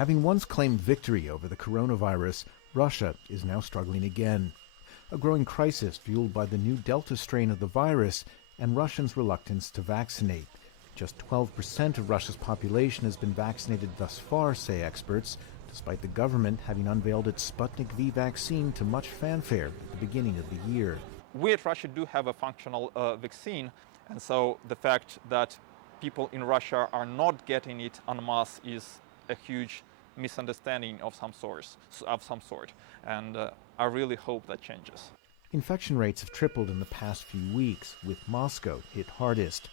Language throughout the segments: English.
Having once claimed victory over the coronavirus, Russia is now struggling again. A growing crisis fueled by the new Delta strain of the virus and Russians' reluctance to vaccinate. Just 12% of Russia's population has been vaccinated thus far, say experts, despite the government having unveiled its Sputnik V vaccine to much fanfare at the beginning of the year. We at Russia do have a functional vaccine, and so the fact that people in Russia are not getting it en masse is a huge misunderstanding of some sort. And I really hope that changes. Infection rates have tripled in the past few weeks, with Moscow hit hardest.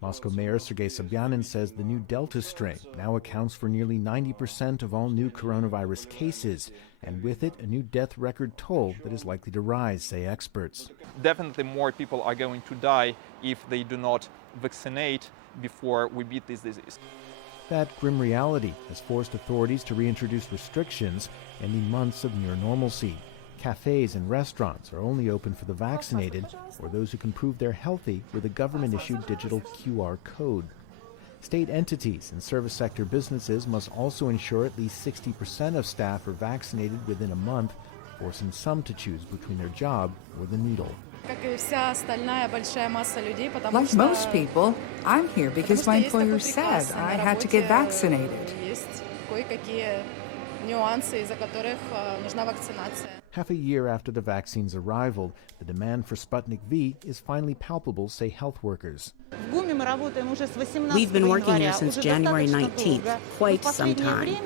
Moscow Mayor Sergei Sobyanin says the new Delta strain now accounts for nearly 90% of all new coronavirus cases, and with it, a new death record toll that is likely to rise, say experts. Definitely more people are going to die if they do not vaccinate before we beat this disease. That grim reality has forced authorities to reintroduce restrictions, ending months of near normalcy. Cafes and restaurants are only open for the vaccinated or those who can prove they're healthy with a government-issued digital QR code. State entities and service sector businesses must also ensure at least 60% of staff are vaccinated within a month, forcing some to choose between their job or the needle. Like most people, I'm here because my employer said I had to get vaccinated. Half a year after the vaccine's arrival, the demand for Sputnik V is finally palpable, say health workers. We've been working here since January 19th, quite some time.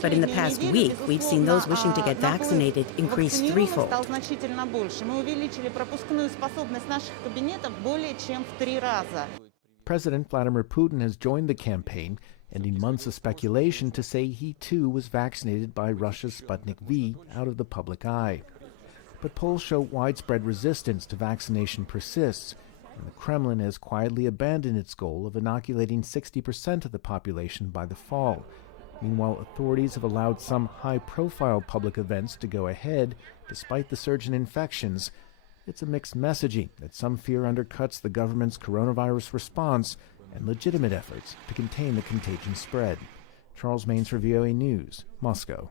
But in the past week, we've seen those wishing to get vaccinated increase threefold. President Vladimir Putin has joined the campaign, ending months of speculation to say he too was vaccinated by Russia's Sputnik V out of the public eye. But polls show widespread resistance to vaccination persists, and the Kremlin has quietly abandoned its goal of inoculating 60% of the population by the fall. Meanwhile, authorities have allowed some high-profile public events to go ahead, despite the surge in infections. It's a mixed messaging that some fear undercuts the government's coronavirus response and legitimate efforts to contain the contagion spread. Charles Maynes for VOA News, Moscow.